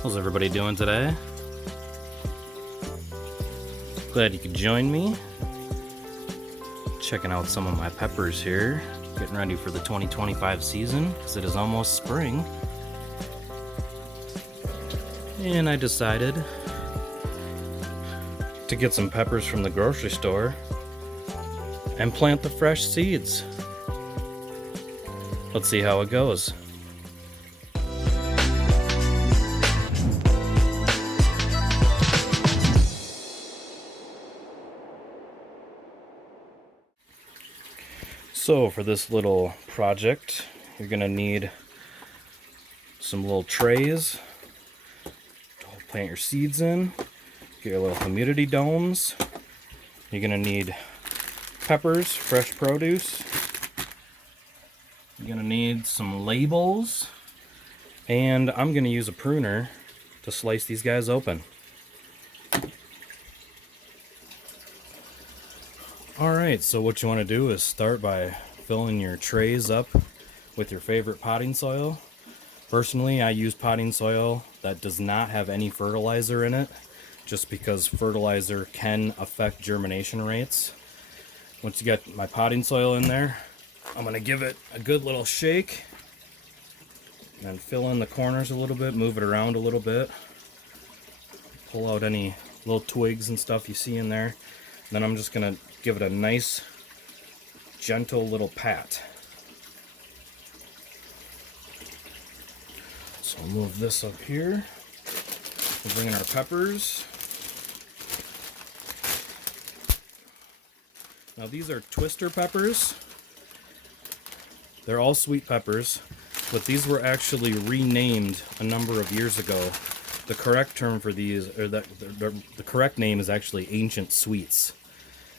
How's everybody doing today? Glad you could join me. Checking out some of my peppers here. Getting ready for the 2025 season because it is almost spring. And I decided to get some peppers from the grocery store and plant the fresh seeds. Let's see how it goes. So for this little project, you're gonna need some little trays to plant your seeds in. Get your little humidity domes. You're gonna need peppers, fresh produce. You're gonna need some labels, and I'm gonna use a pruner to slice these guys open. Alright, so what you want to do is start by filling your trays up with your favorite potting soil. Personally, I use potting soil that does not have any fertilizer in it, just because fertilizer can affect germination rates. Once you get my potting soil in there, I'm going to give it a good little shake and fill in the corners a little bit, move it around a little bit, pull out any little twigs and stuff you see in there. Then I'm just going to give it a nice, gentle little pat. So I'll move this up here. We'll bring in our peppers. Now these are twister peppers. They're all sweet peppers, but these were actually renamed a number of years ago. The correct term for these, or the correct name is actually ancient sweets.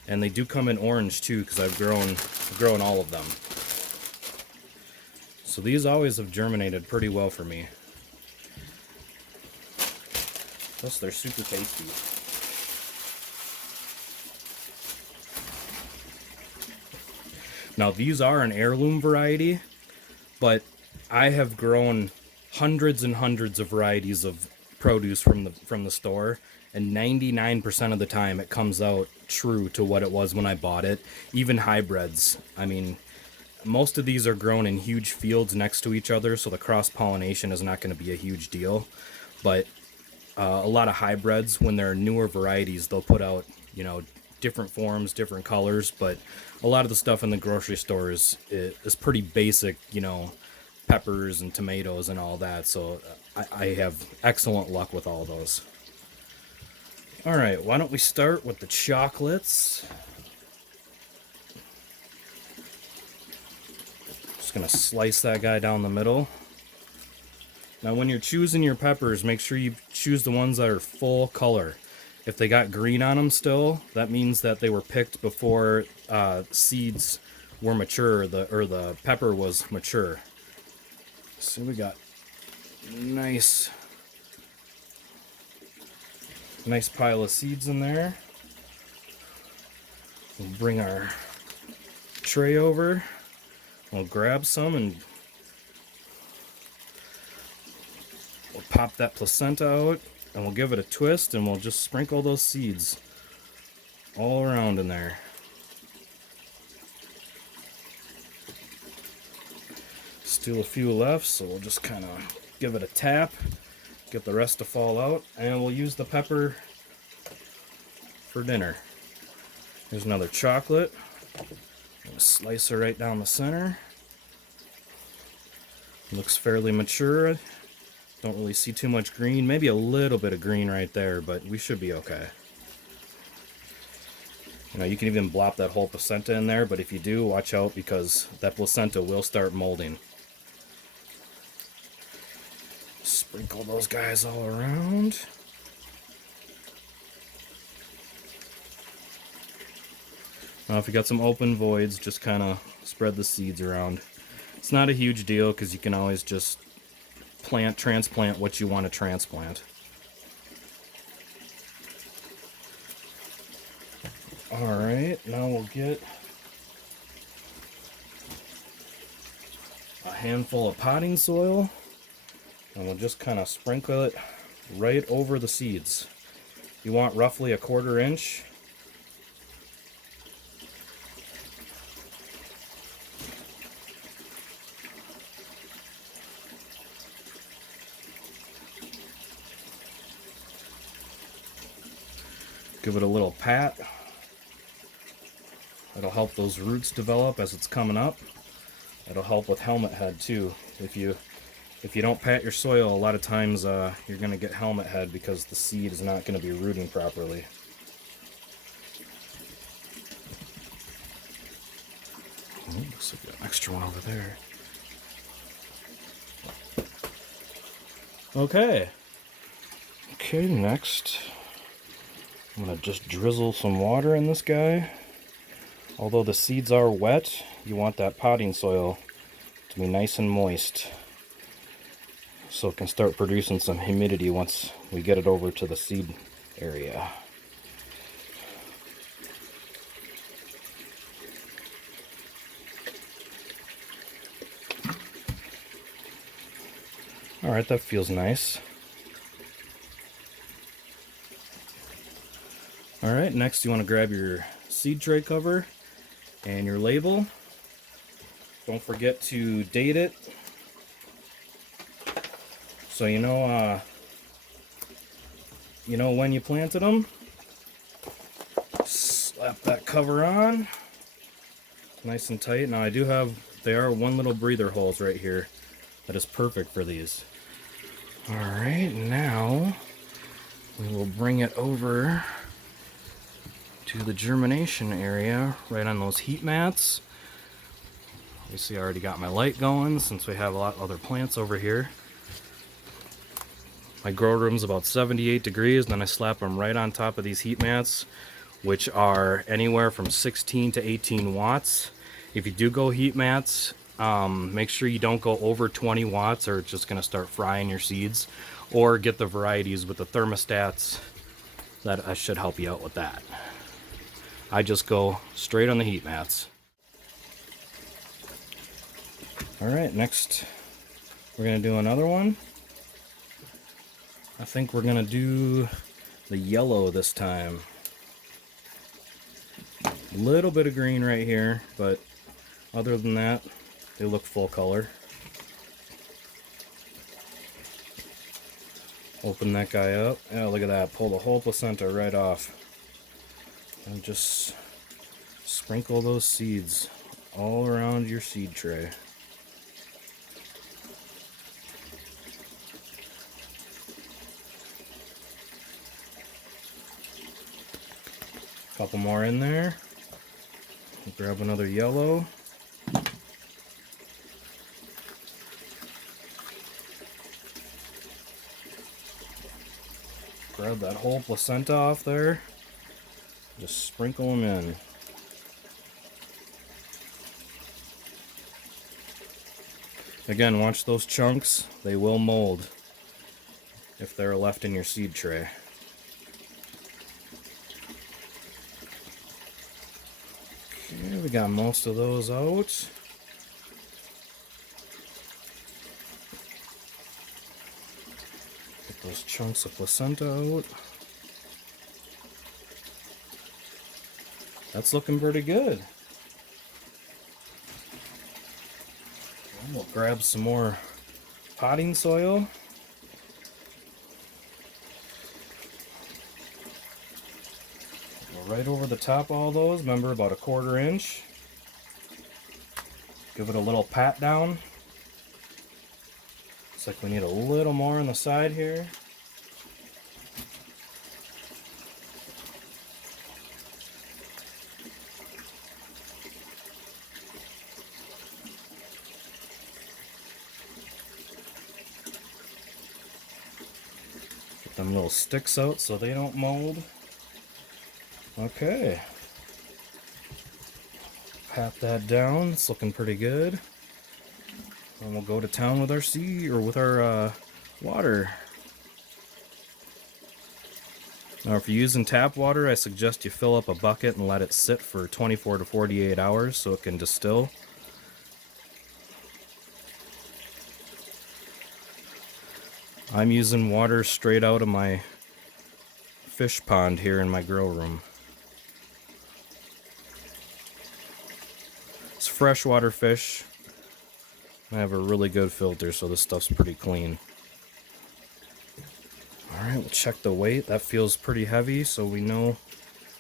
And they do come in orange too, because I've grown all of them. So these always have germinated pretty well for me. Plus they're super tasty. Now these are an heirloom variety, but I have grown hundreds and hundreds of varieties of produce from the store, and 99% of the time it comes out true to what it was when I bought it. Even hybrids. I mean, most of these are grown in huge fields next to each other, so the cross-pollination is not going to be a huge deal. But a lot of hybrids, when they're newer varieties, they'll put out, different forms, different colors, but a lot of the stuff in the grocery stores is pretty basic, peppers and tomatoes and all that, so I have excellent luck with all those. Alright, why don't we start with the chocolates. Just gonna slice that guy down the middle. Now when you're choosing your peppers, make sure you choose the ones that are full color. If they got green on them still, that means that they were picked before seeds were mature, or the pepper was mature. So we got nice pile of seeds in there. We'll bring our tray over. We'll grab some and we'll pop that placenta out, and we'll give it a twist, and we'll just sprinkle those seeds all around in there. Still a few left, so we'll just kind of give it a tap, get the rest to fall out, and we'll use the pepper for dinner. Here's another chocolate. I'm gonna slice her right down the center. Looks fairly mature. Don't really see too much green. Maybe a little bit of green right there, but we should be okay. You can even blop that whole placenta in there, but if you do, watch out, because that placenta will start molding. Sprinkle those guys all around. Now if you got some open voids, just kind of spread the seeds around. It's not a huge deal, because you can always just transplant what you want to transplant. Alright, now we'll get a handful of potting soil, and we'll just kind of sprinkle it right over the seeds. You want roughly a 1/4 inch. Give it a little pat. It'll help those roots develop as it's coming up. It'll help with helmet head too. If you don't pat your soil, a lot of times you're going to get helmet head because the seed is not going to be rooting properly. Oh, looks like an extra one over there. Okay, next I'm going to just drizzle some water in this guy. Although the seeds are wet, you want that potting soil to be nice and moist so it can start producing some humidity once we get it over to the seed area. Alright, that feels nice. Alright, next you want to grab your seed tray cover and your label. Don't forget to date it so you know when you planted them. Slap that cover on nice and tight. Now they are one little breather holes right here. That is perfect for these. Alright, now we will bring it over to the germination area right on those heat mats. Obviously I already got my light going since we have a lot of other plants over here. My grow room's about 78 degrees, then I slap them right on top of these heat mats, which are anywhere from 16 to 18 watts. If you do go heat mats, make sure you don't go over 20 watts or it's just going to start frying your seeds. Or get the varieties with the thermostats. That should help you out with that. I just go straight on the heat mats. Alright, next we're going to do another one. I think we're going to do the yellow this time. A little bit of green right here, but other than that, they look full color. Open that guy up. Yeah, look at that. Pull the whole placenta right off. And just sprinkle those seeds all around your seed tray. Couple more in there. Grab another yellow. Grab that whole placenta off there. Just sprinkle them in. Again, watch those chunks. They will mold if they're left in your seed tray. Okay, we got most of those out. Get those chunks of placenta out. That's looking pretty good. We'll grab some more potting soil. Go right over the top of all those. Remember, about a 1/4 inch. Give it a little pat down. Looks like we need a little more on the side here. Them little sticks out so they don't mold. Okay. Pat that down. It's looking pretty good. And we'll go to town with our seed or with our water. Now, if you're using tap water, I suggest you fill up a bucket and let it sit for 24 to 48 hours so it can distill. I'm using water straight out of my fish pond here in my grow room. It's freshwater fish. I have a really good filter, so this stuff's pretty clean. Alright, we'll check the weight. That feels pretty heavy, so we know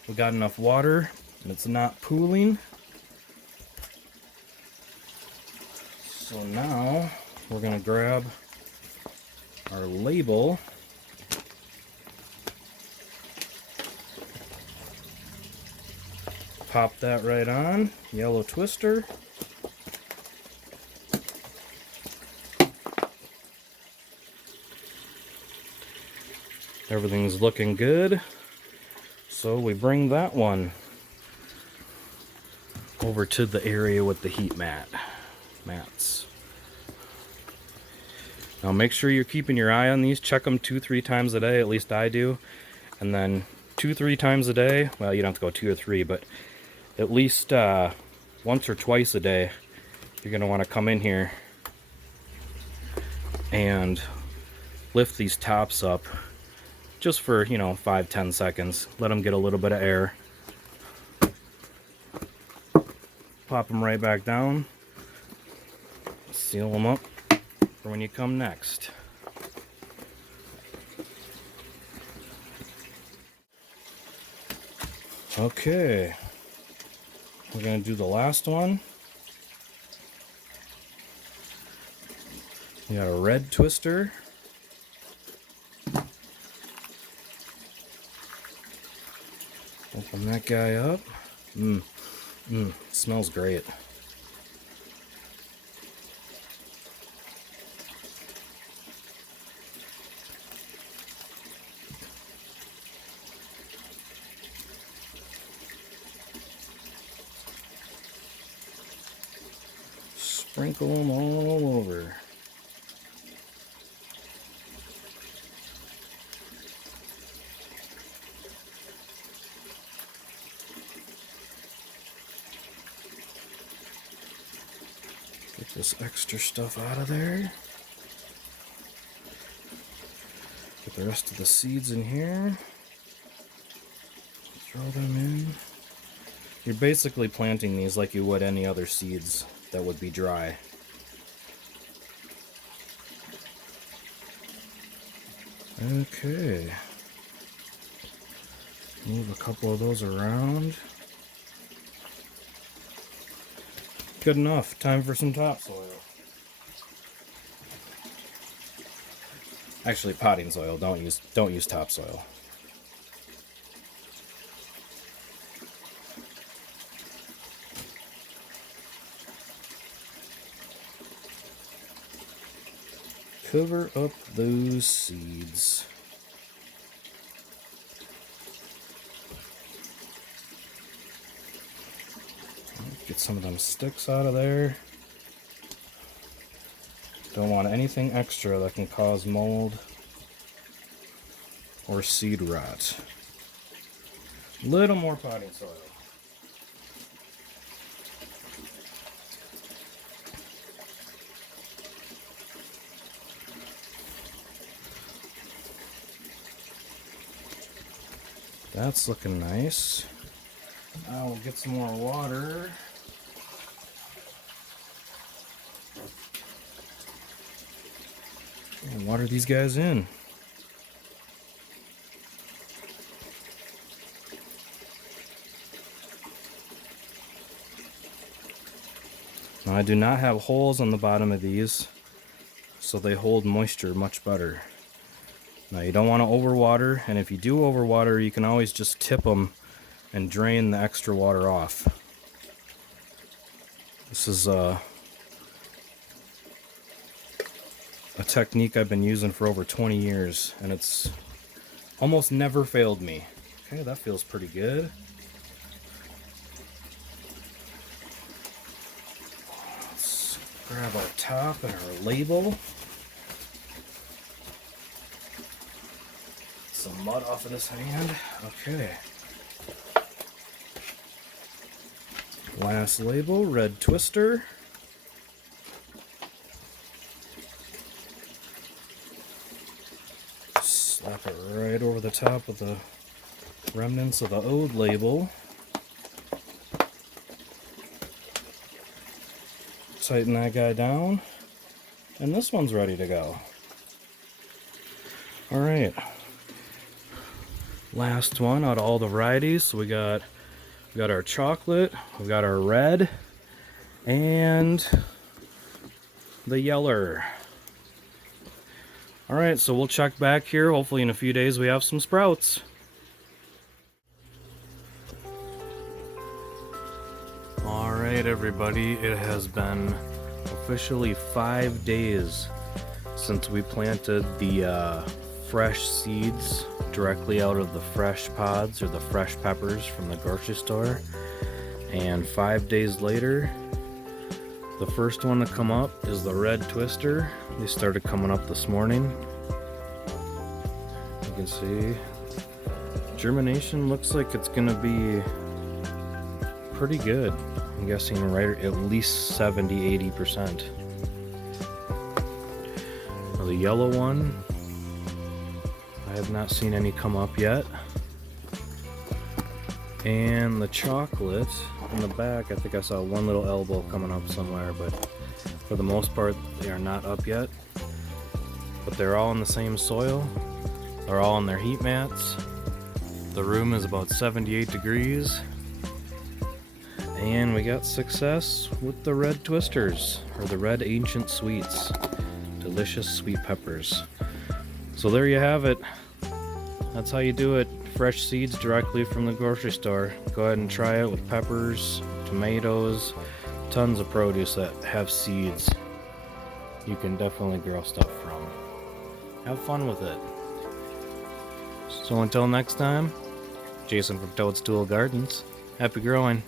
we got enough water and it's not pooling. So now we're going to grab our label. Pop that right on. Yellow twister. Everything's looking good. So we bring that one over to the area with the heat mats. Now make sure you're keeping your eye on these. Check them 2-3 times a day, at least I do. And then 2-3 times a day, well, you don't have to go 2 or 3, but at least once or twice a day, you're going to want to come in here and lift these tops up just for, 5-10 seconds. Let them get a little bit of air. Pop them right back down. Seal them up for when you come next. Okay, we're going to do the last one. We got a red twister. Open that guy up. Smells great. Sprinkle them all over. Get this extra stuff out of there. Get the rest of the seeds in here. Throw them in. You're basically planting these like you would any other seeds that would be dry. Okay. Move a couple of those around. Good enough. Time for some topsoil. Actually, potting soil. Don't use topsoil. Cover up those seeds. Get some of them sticks out of there. Don't want anything extra that can cause mold or seed rot. Little more potting soil. That's looking nice. Now we'll get some more water. And water these guys in. Now I do not have holes on the bottom of these, so they hold moisture much better. Now you don't want to overwater, and if you do overwater, you can always just tip them and drain the extra water off. This is a technique I've been using for over 20 years, and it's almost never failed me. Okay, that feels pretty good. Let's grab our top and our label. Some mud off of this hand. Okay. Last label, red twister. right over the top of the remnants of the old label. Tighten that guy down, and this one's ready to go. All right, last one out of all the varieties. So we got our chocolate, we got our red, and the yeller. All right, so we'll check back here. Hopefully in a few days we have some sprouts. All right, everybody, it has been officially 5 days since we planted the fresh seeds directly out of the fresh pods or the fresh peppers from the grocery store. And 5 days later, the first one to come up is the red twister. They started coming up this morning. You can see germination looks like it's gonna be pretty good. I'm guessing right at least 70-80%. The yellow one, I have not seen any come up yet. And the chocolate in the back, I think I saw one little elbow coming up somewhere, but for the most part they are not up yet. But they're all in the same soil. They're all on their heat mats. The room is about 78 degrees. And we got success with the red twisters, or the red ancient sweets. Delicious sweet peppers. So there you have it. That's how you do it. Fresh seeds directly from the grocery store. Go ahead and try it with peppers, tomatoes, tons of produce that have seeds. You can definitely grow stuff from. Have fun with it. So until next time, Jason from Toadstool Gardens. Happy growing.